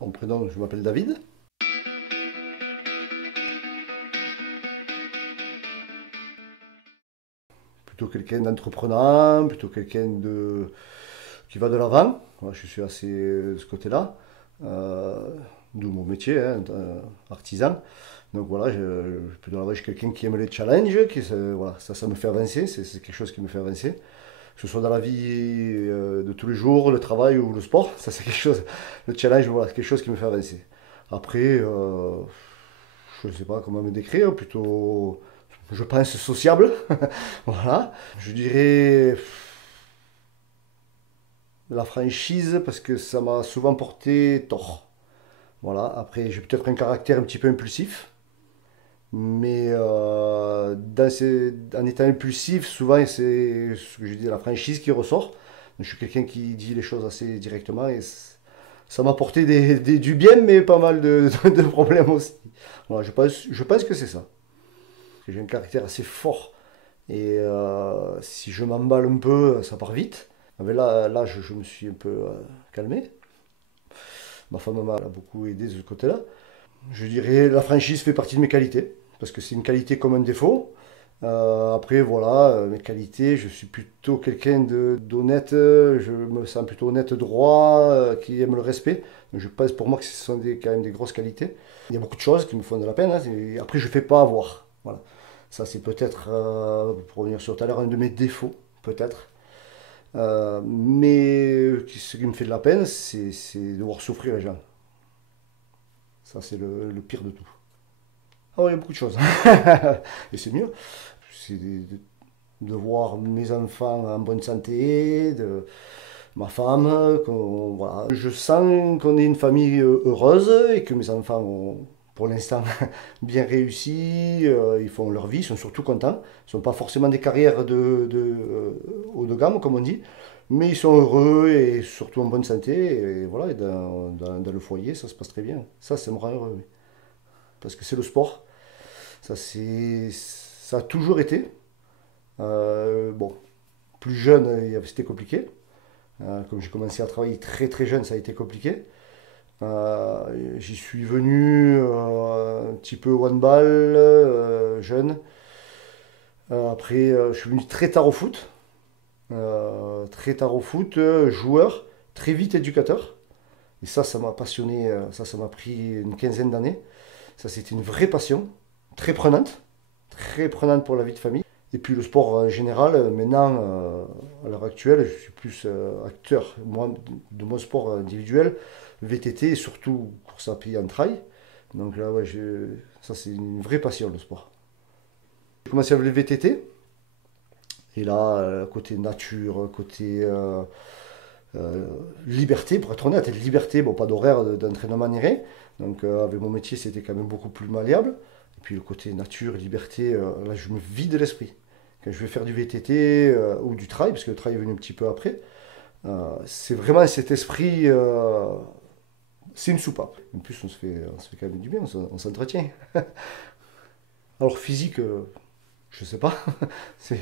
Mon prénom, je m'appelle David. Plutôt quelqu'un d'entreprenant, plutôt quelqu'un qui va de l'avant. Voilà, je suis assez de ce côté-là. Euh, D'où mon métier, hein, artisan. Donc voilà, je suis quelqu'un qui aime les challenges, voilà, ça me fait avancer, c'est quelque chose qui me fait avancer. Que ce soit dans la vie de tous les jours, le travail ou le sport, ça c'est quelque chose, le challenge, voilà, c'est quelque chose qui me fait avancer. Après, je ne sais pas comment me décrire, plutôt, je pense, sociable. Voilà. Je dirais la franchise parce que ça m'a souvent porté tort. Voilà. Après, j'ai peut-être un caractère un petit peu impulsif. Mais en étant impulsif, souvent c'est ce que je dis, la franchise qui ressort. Je suis quelqu'un qui dit les choses assez directement et ça m'a apporté du bien, mais pas mal de problèmes aussi. Voilà, je pense que c'est ça. J'ai un caractère assez fort et si je m'emballe un peu, ça part vite. Ah, mais là je me suis un peu calmé. Ma femme m'a beaucoup aidé de ce côté-là. Je dirais la franchise fait partie de mes qualités, parce que c'est une qualité comme un défaut. Après, voilà, mes qualités, je suis plutôt quelqu'un d'honnête, je me sens plutôt honnête, droit, qui aime le respect. Donc, je pense pour moi que ce sont quand même des grosses qualités. Il y a beaucoup de choses qui me font de la peine, hein, après, je ne fais pas avoir. Voilà. Ça, c'est peut-être, pour revenir sur tout à l'heure, un de mes défauts, peut-être. Mais ce qui me fait de la peine, c'est de voir souffrir les gens. Ça, c'est le pire de tout. Ah oui, il y a beaucoup de choses. Et c'est mieux. C'est de voir mes enfants en bonne santé, ma femme. Voilà. Je sens qu'on est une famille heureuse et que mes enfants ont, pour l'instant, bien réussi. Ils font leur vie, ils sont surtout contents. Ils ne sont pas forcément des carrières haut de gamme, comme on dit. Mais ils sont heureux et surtout en bonne santé. Et voilà, et dans le foyer, ça se passe très bien. Ça me rend heureux. Oui. Parce que c'est le sport. Ça a toujours été. Bon, plus jeune, c'était compliqué. Comme j'ai commencé à travailler très très jeune, ça a été compliqué. J'y suis venu un petit peu one ball, jeune. Après, je suis venu très tard au foot. Très tard au foot, joueur, très vite éducateur. Et ça m'a passionné. Ça m'a pris une quinzaine d'années. Ça, c'était une vraie passion, très prenante pour la vie de famille. Et puis le sport en général, maintenant, à l'heure actuelle, je suis plus acteur moi, de mon sport individuel, VTT et surtout course à pied en trail. Donc là, ouais, ça c'est une vraie passion le sport. J'ai commencé avec le VTT et là, côté nature, côté euh, liberté, pour être honnête, liberté, bon, pas d'horaire d'entraînement ni rien. Donc avec mon métier, c'était quand même beaucoup plus malléable. Et puis le côté nature, liberté, là, je me vide l'esprit. Quand je vais faire du VTT ou du trail, parce que le trail est venu un petit peu après, c'est vraiment cet esprit, c'est une soupape. En plus, on se fait quand même du bien, on s'entretient. Alors physique, je sais pas, c'est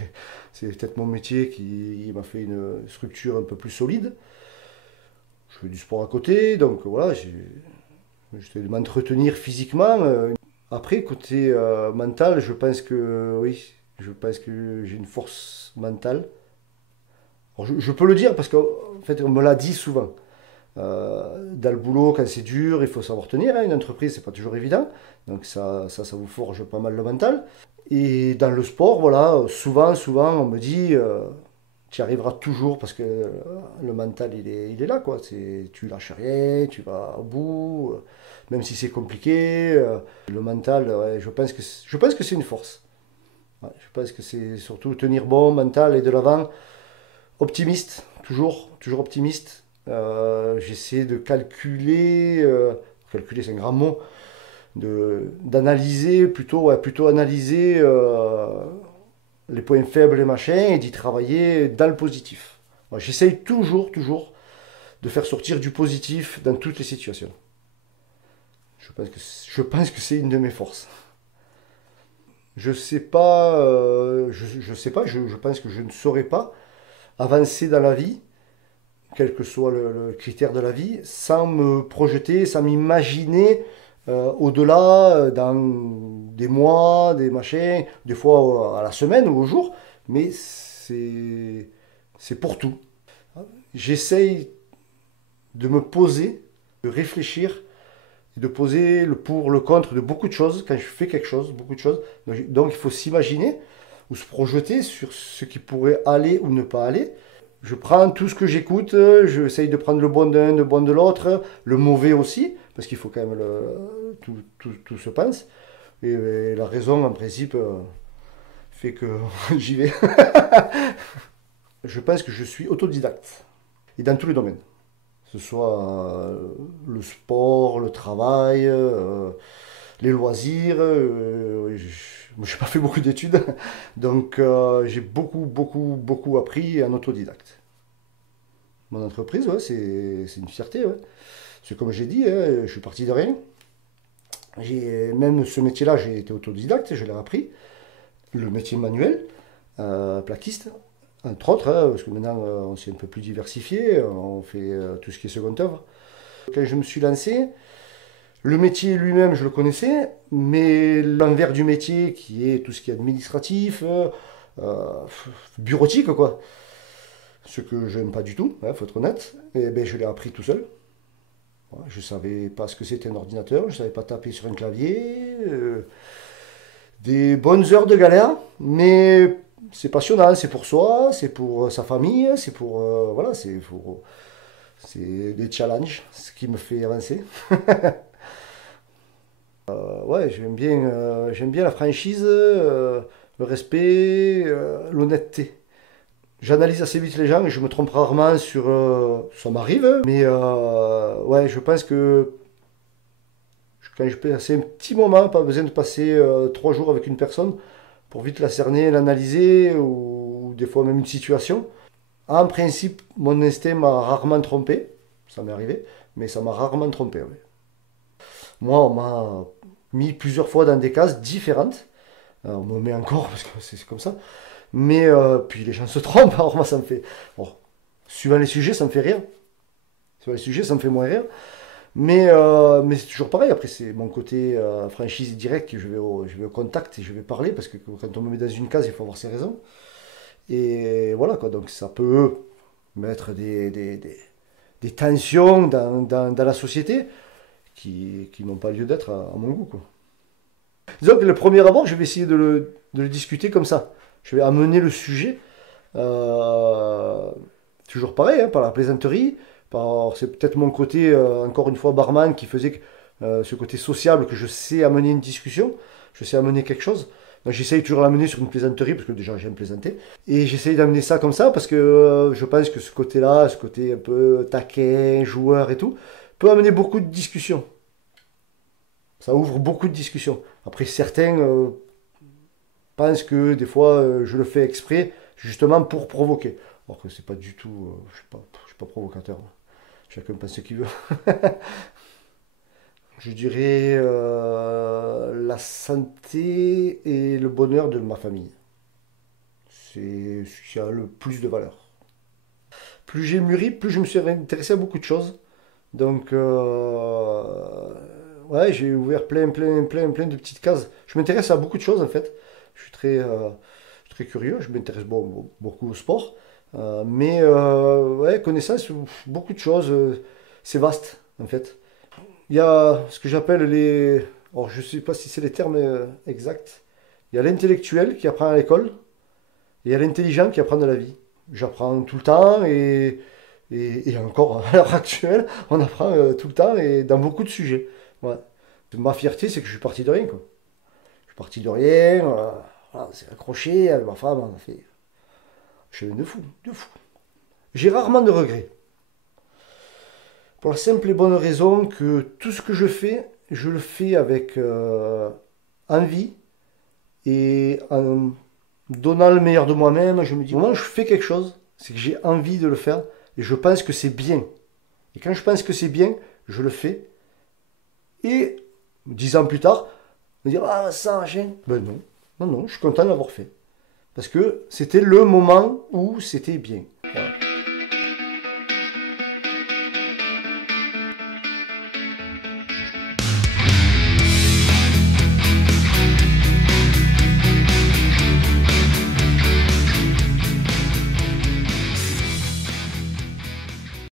c'est peut-être mon métier qui m'a fait une structure un peu plus solide. Je fais du sport à côté, donc voilà, j'essaie de m'entretenir physiquement. Après, côté mental, je pense que oui, je pense que j'ai une force mentale. Alors, je peux le dire parce qu'en fait, on me l'a dit souvent. Dans le boulot, quand c'est dur, il faut savoir tenir. Hein, une entreprise, c'est pas toujours évident. Donc ça vous forge pas mal le mental. Et dans le sport, voilà, souvent, on me dit, tu y arriveras toujours parce que le mental, il est là, quoi. Tu lâches rien, tu vas au bout, même si c'est compliqué. Le mental, ouais, je pense que c'est une force. Ouais, je pense que c'est surtout tenir bon, mental et de l'avant. Optimiste, toujours optimiste. J'essaie de calculer c'est un grand mot, d'analyser plutôt, ouais, plutôt analyser les points faibles et machin et d'y travailler dans le positif. Ouais, j'essaye toujours de faire sortir du positif dans toutes les situations. Je pense que c'est une de mes forces. Je sais pas, je sais pas, je pense que je ne saurais pas avancer dans la vie quel que soit le critère de la vie, sans me projeter, sans m'imaginer au-delà, dans des mois, des machins, des fois à la semaine ou au jour, mais c'est pour tout. J'essaye de me poser, de réfléchir, et de poser le pour, le contre de beaucoup de choses quand je fais quelque chose, beaucoup de choses. Donc il faut s'imaginer ou se projeter sur ce qui pourrait aller ou ne pas aller. Je prends tout ce que j'écoute, j'essaye de prendre le bon d'un, le bon de l'autre, le mauvais aussi, parce qu'il faut quand même tout se pense. Et la raison, en principe, fait que j'y vais. Je pense que je suis autodidacte, et dans tous les domaines. Que ce soit le sport, le travail, les loisirs. Moi, je n'ai pas fait beaucoup d'études, donc j'ai beaucoup appris en autodidacte. Mon entreprise, ouais, c'est une fierté. Ouais. C'est comme j'ai dit, hein, je suis parti de rien. Même ce métier-là, j'ai été autodidacte, je l'ai appris. Le métier manuel, plaquiste, entre autres, hein, parce que maintenant on s'est un peu plus diversifié, on fait tout ce qui est seconde œuvre. Quand je me suis lancé, le métier lui-même, je le connaissais, mais l'envers du métier, qui est tout ce qui est administratif, bureautique, quoi, ce que je n'aime pas du tout, il faut être honnête, et ben, je l'ai appris tout seul. Je ne savais pas ce que c'était un ordinateur, je ne savais pas taper sur un clavier. Des bonnes heures de galère, mais c'est passionnant, c'est pour soi, c'est pour sa famille, c'est pour... voilà, c'est des challenges, ce qui me fait avancer. Ouais, j'aime bien la franchise, le respect, l'honnêteté. J'analyse assez vite les gens et je me trompe rarement sur... ça m'arrive, mais ouais, je pense que quand je passe un petit moment, pas besoin de passer 3 jours avec une personne pour vite la cerner, l'analyser ou des fois même une situation. En principe, mon instinct m'a rarement trompé, ça m'est arrivé, mais ça m'a rarement trompé. Oui. Moi, on m'a mis plusieurs fois dans des cases différentes. On me met encore parce que c'est comme ça. Mais puis les gens se trompent, alors moi ça me fait... Bon, suivant les sujets, ça me fait rire. Suivant les sujets, ça me fait moins rire. Mais c'est toujours pareil, après c'est mon côté franchise direct, je vais au contact et je vais parler, parce que quand on me met dans une case, il faut avoir ses raisons. Et voilà quoi, donc ça peut mettre des tensions dans la société qui n'ont pas lieu d'être à mon goût, quoi. Disons que le premier abord, je vais essayer de le discuter comme ça. Je vais amener le sujet, toujours pareil, hein, par la plaisanterie. C'est peut-être mon côté, encore une fois, barman qui faisait ce côté sociable, que je sais amener une discussion, je sais amener quelque chose. Donc j'essaye toujours d'amener sur une plaisanterie, parce que déjà j'aime plaisanter. Et j'essaye d'amener ça comme ça, parce que je pense que ce côté-là, ce côté un peu taquin, joueur et tout, peut amener beaucoup de discussions. Ça ouvre beaucoup de discussions. Après, certains pensent que des fois je le fais exprès, justement pour provoquer. Alors que c'est pas du tout, je suis pas provocateur. Chacun pense ce qu'il veut. Je dirais la santé et le bonheur de ma famille. C'est ce qui a le plus de valeur. Plus j'ai mûri, plus je me suis intéressé à beaucoup de choses. Donc, ouais, j'ai ouvert plein de petites cases. Je m'intéresse à beaucoup de choses en fait. Je suis très curieux. Je m'intéresse beaucoup au sport. Ouais, connaissance, beaucoup de choses. C'est vaste en fait. Il y a ce que j'appelle les... Alors, je ne sais pas si c'est les termes exacts. Il y a l'intellectuel qui apprend à l'école et il y a l'intelligent qui apprend de la vie. J'apprends tout le temps et encore à l'heure actuelle, on apprend tout le temps et dans beaucoup de sujets. Ouais. Ma fierté, c'est que je suis parti de rien, quoi. Je suis parti de rien, voilà, c'est accroché avec ma femme, on a fait... Je suis de fou, de fou. J'ai rarement de regrets. Pour la simple et bonne raison que tout ce que je le fais avec envie et en donnant le meilleur de moi-même. Je me dis, moi je fais quelque chose, c'est que j'ai envie de le faire et je pense que c'est bien. Et quand je pense que c'est bien, je le fais. Et 10 ans plus tard, me dire, ah ça, machin. Ben non, je suis content de l'avoir fait. Parce que c'était le moment où c'était bien. Voilà.